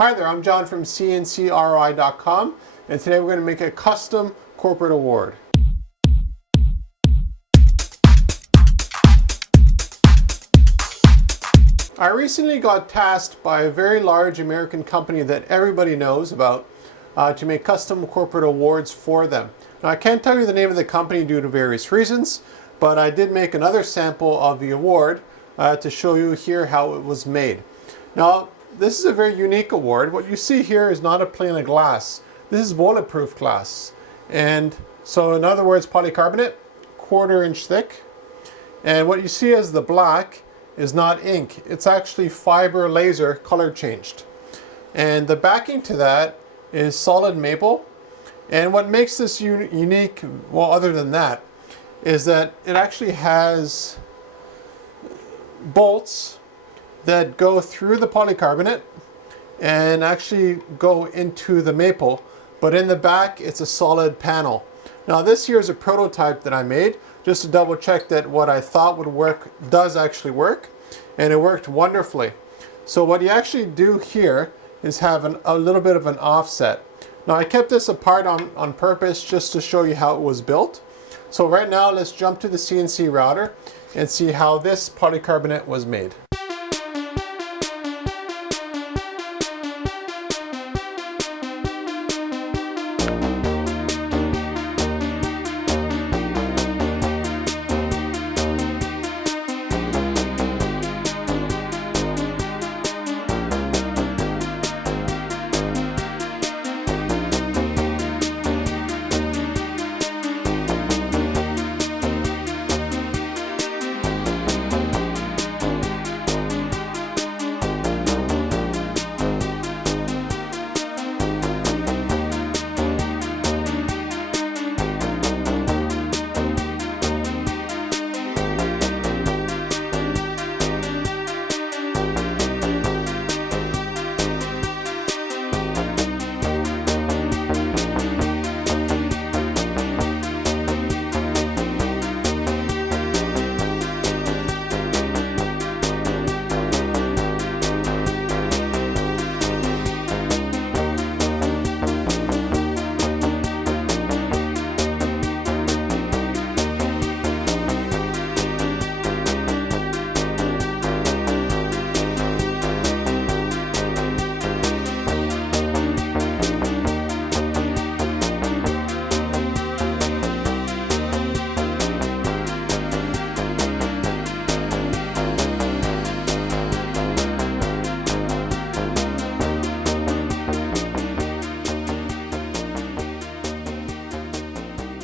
Hi there, I'm John from CNCKing.com, and today we're going to make a custom corporate award. I recently got tasked by a very large American company that everybody knows about to make custom corporate awards for them. Now, I can't tell you the name of the company due to various reasons, but I did make another sample of the award to show you here how it was made. Now, this is a very unique award. What you see here is not a pane of glass. This is walnut-proof glass. And so in other words, polycarbonate, 1/4 inch thick. And what you see as the black is not ink. It's actually fiber laser color changed. And the backing to that is solid maple. And what makes this unique, well, other than that, is that it actually has bolts that go through the polycarbonate and actually go into the maple, but in the back it's a solid panel. Now this here is a prototype that I made just to double check that what I thought would work does actually work, and it worked wonderfully. So what you actually do here is have a little bit of an offset. Now I kept this apart on purpose just to show you how it was built. So right now let's jump to the CNC router and see how this polycarbonate was made.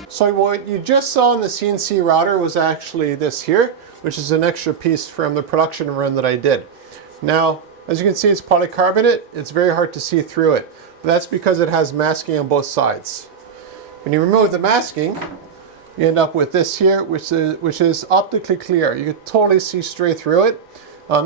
So what you just saw in the CNC router was actually this here, which is an extra piece from the production run that I did. Now, as you can see, it's polycarbonate. It's very hard to see through it. But that's because it has masking on both sides. When you remove the masking, you end up with this here, which is optically clear. You can totally see straight through it.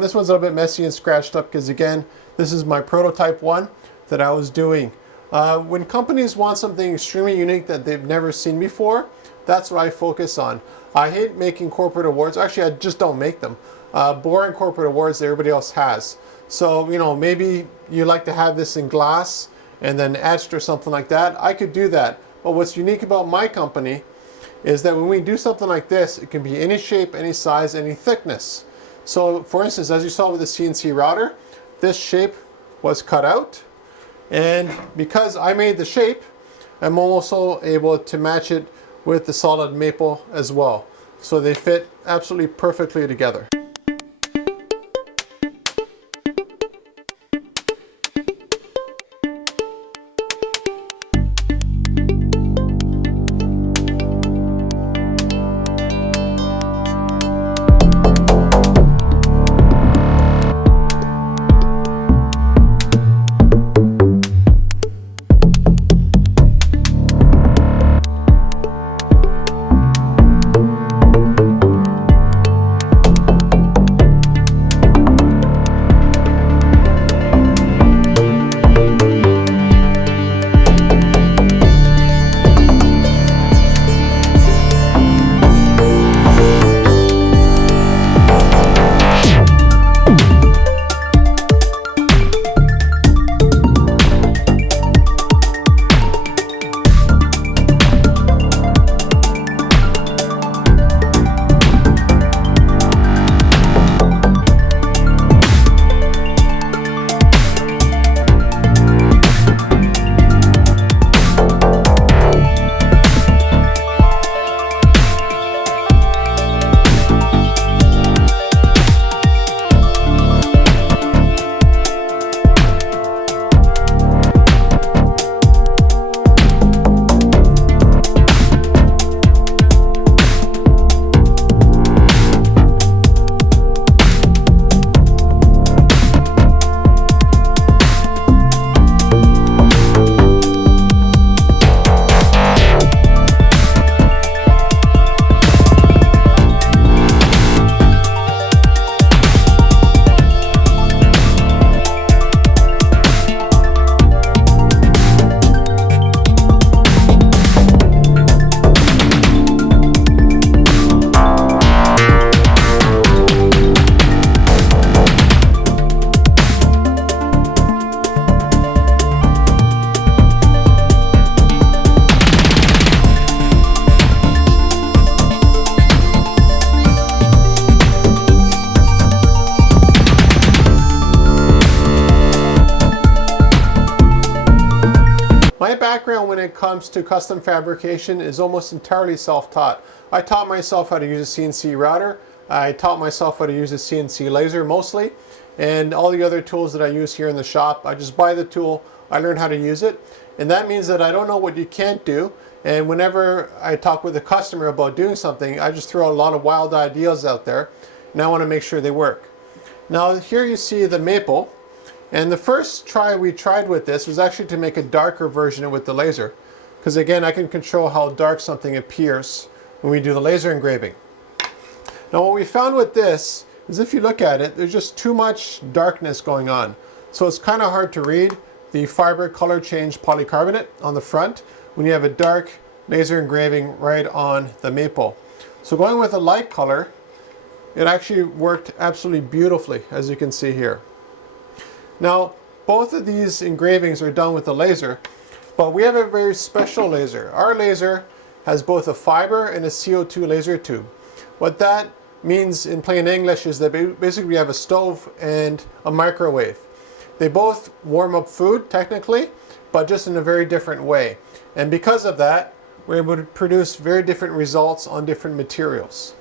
This one's a little bit messy and scratched up because, again, this is my prototype one that I was doing. When companies want something extremely unique that they've never seen before, that's what I focus on. I hate making corporate awards. Actually, I just don't make them. Boring corporate awards that everybody else has. So, you know, maybe you like to have this in glass and then etched or something like that. I could do that. But what's unique about my company is that when we do something like this, it can be any shape, any size, any thickness. So, for instance, as you saw with the CNC router, this shape was cut out. And because I made the shape, I'm also able to match it with the solid maple as well. So they fit absolutely perfectly together. My background when it comes to custom fabrication is almost entirely self-taught. I taught myself how to use a CNC router. I taught myself how to use a CNC laser mostly, and all the other tools that I use here in the shop. I just buy the tool, I learn how to use it, and that means that I don't know what you can't do. And whenever I talk with a customer about doing something, I just throw a lot of wild ideas out there, and I want to make sure they work. Now here you see the maple. And the first try we tried with this was actually to make a darker version with the laser. Because again, I can control how dark something appears when we do the laser engraving. Now what we found with this is if you look at it, there's just too much darkness going on. So it's kind of hard to read the fiber color change polycarbonate on the front when you have a dark laser engraving right on the maple. So going with a light color, it actually worked absolutely beautifully, as you can see here. Now, both of these engravings are done with the laser, but we have a very special laser. Our laser has both a fiber and a CO2 laser tube. What that means in plain English is that basically we have a stove and a microwave. They both warm up food technically, but just in a very different way. And because of that, we're able to produce very different results on different materials.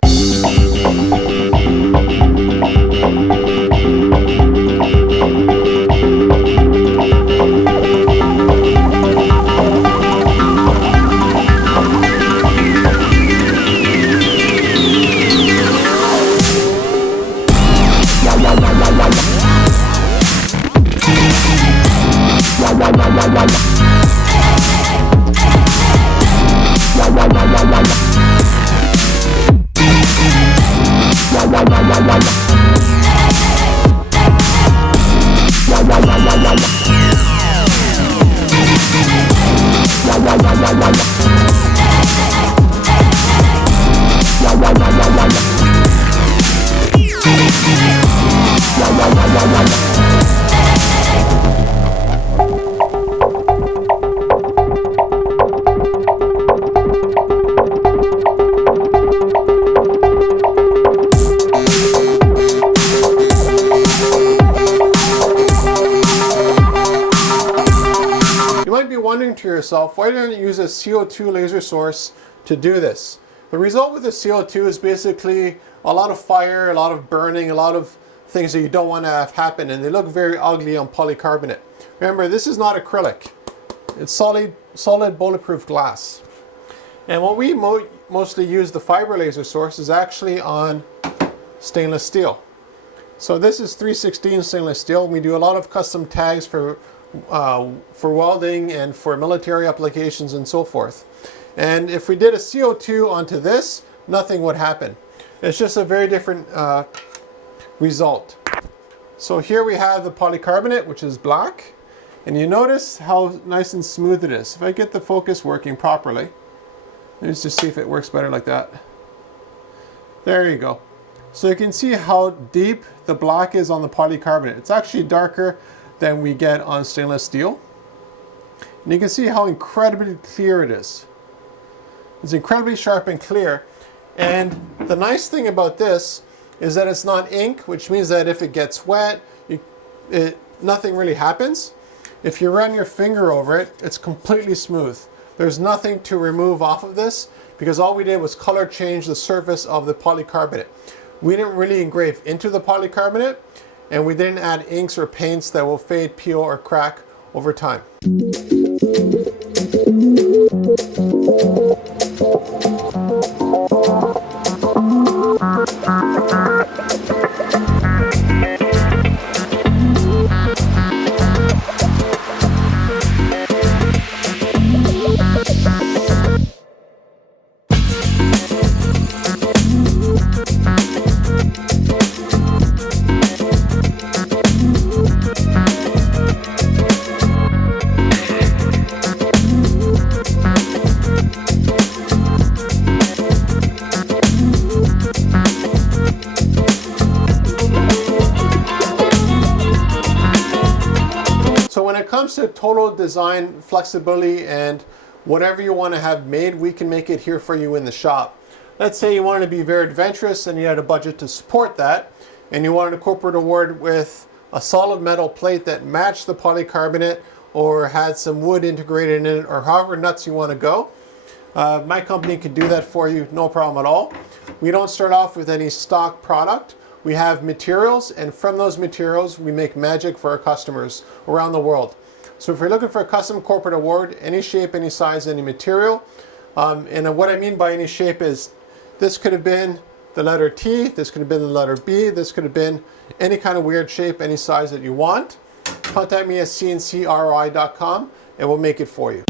Wondering to yourself, why don't you use a CO2 laser source to do this? The result with the CO2 is basically a lot of fire, a lot of burning, a lot of things that you don't want to have happen, and they look very ugly on polycarbonate. Remember, this is not acrylic. It's solid bulletproof glass. And what we mostly use the fiber laser source is actually on stainless steel. So this is 316 stainless steel. We do a lot of custom tags for welding and for military applications and so forth. And if we did a CO2 onto this, nothing would happen. It's just a very different result. So here we have the polycarbonate, which is black, and you notice how nice and smooth it is. If I get the focus working properly, let's just see if it works better like that. There you go. So you can see how deep the black is on the polycarbonate. It's actually darker than we get on stainless steel. And you can see how incredibly clear it is. It's incredibly sharp and clear. And the nice thing about this is that it's not ink, which means that if it gets wet, nothing really happens. If you run your finger over it, it's completely smooth. There's nothing to remove off of this because all we did was color change the surface of the polycarbonate. We didn't really engrave into the polycarbonate, and we didn't add inks or paints that will fade, peel, or crack over time. When it comes to total design flexibility and whatever you want to have made, we can make it here for you in the shop. Let's say you wanted to be very adventurous and you had a budget to support that, and you wanted a corporate award with a solid metal plate that matched the polycarbonate or had some wood integrated in it, or however nuts you want to go. My company could do that for you, no problem at all. We don't start off with any stock product. We have materials, and from those materials, we make magic for our customers around the world. So if you're looking for a custom corporate award, any shape, any size, any material, and what I mean by any shape is this could have been the letter T, this could have been the letter B, this could have been any kind of weird shape, any size that you want. Contact me at CNCROI.com and we'll make it for you.